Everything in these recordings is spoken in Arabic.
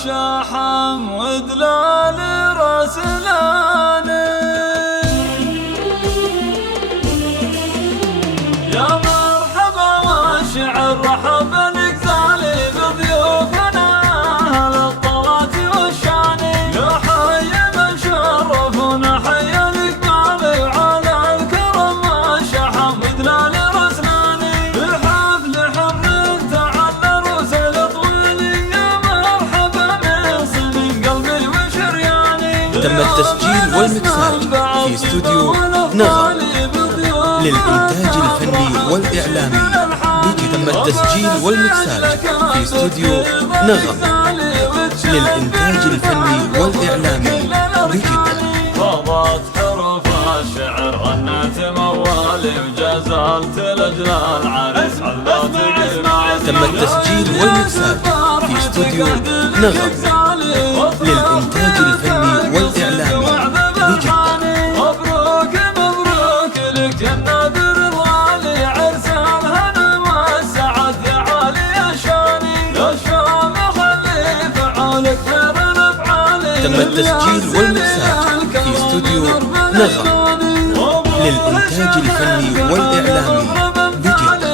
الشحم ودلال رسلاني يا مرحبا والشعر رحب الإقزالي بضيوفنا أهل الطلات والشاني يا حي من شرف ونحي الإقبالي وعلى الكرم والشحم ودلال رسلاني بحفل حر تعلى روس الطويلي يا مرحبا من صميم قلبي وشرياني تم التسجيل والمكساج في استوديو نغم للإنتاج الفني والإعلامي تم التسجيل والمكساج في استوديو نغم للإنتاج الفني والإعلامي بجدة. فاضت حروف الشعر غنت موالي وجزلت الأجلال عريس تم التسجيل والمكساج في استوديو نغم للإنتاج الفني والإعلامي بجدة. مبروك مبروك لك يا النادر الغالي عرس الهنا والسعد يا عالي الشاني يا شام خلي فعالك خير الافعالي. تم التسجيل والمكساج في استوديو نغم للإنتاج الفني والإعلامي بجدة.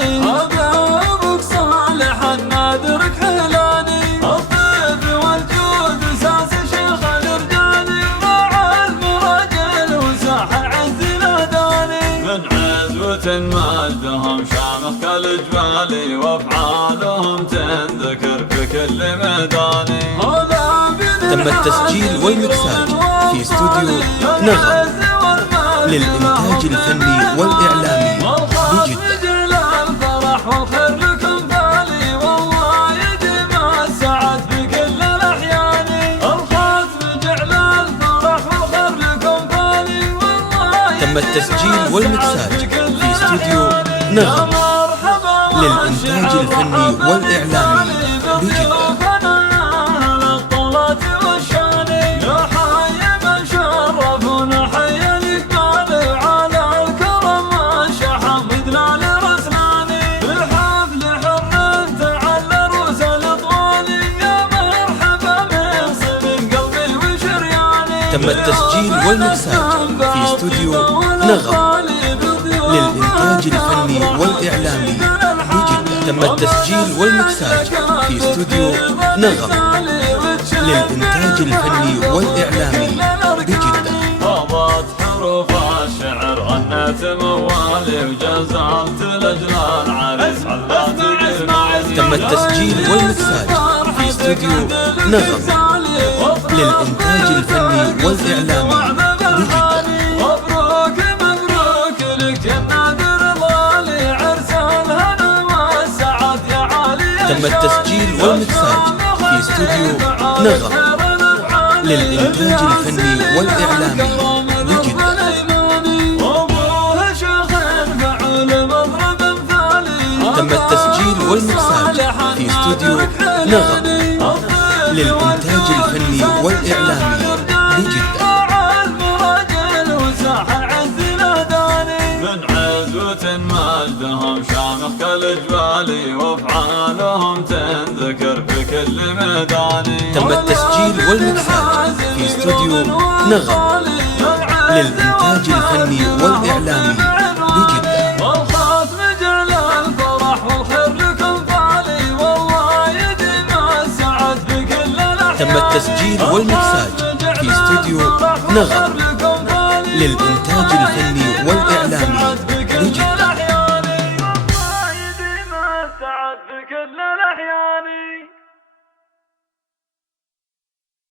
أبوك صالح النادر كحلاني الطيب والجود ساس شيخ الرجالي مع المرجل وساح عز الأداني من عزوة مجدهم شامخ كالجبالي وافعالهم تنذكر في كل ميداني. تم التسجيل والمكساج في استوديو نغم للإنتاج الفني والإعلامي بجدة. الفرح والخير لكم بالي والله يديم السعد في كل الأحيان. الختم جعل الفرح والخير لكم بالي والله تم التسجيل والمكساج في استوديو نغم للإنتاج الفني والإعلامي بجدة. تم التسجيل والمكساج في استوديو نغم للإنتاج الفني والإعلامي بجدة. تم التسجيل والمكساج في استوديو نغم للإنتاج الفني والإعلامي بجدة. فاضت حروف الشعر غنت موالي وجزلت الأجلال عريس تم التسجيل والمكساج في استوديو نغم للإنتاج الفني والإعلامي بجدة. مبروك مبروك لك يا النادر الغالي عرس الهنا والسعد يا عالي. تم التسجيل والمكساج في استوديو نغم للإنتاج الفني والإعلامي بجدة. تم التسجيل والمكساج في استوديو نغم للإنتاج الفني والإعلامي بجدة. من عزوة مجدهم شامخ كالجبالي وافعالهم تنذكر في كل ميداني. تم التسجيل والمكساج في استوديو نغم للإنتاج الفني والإعلامي بجدة. والختم جعل الفرح والخير لكم بالي والله يديم السعد في كل الأحيان. تم التسجيل والمكساج في استوديو نغم للإنتاج الفني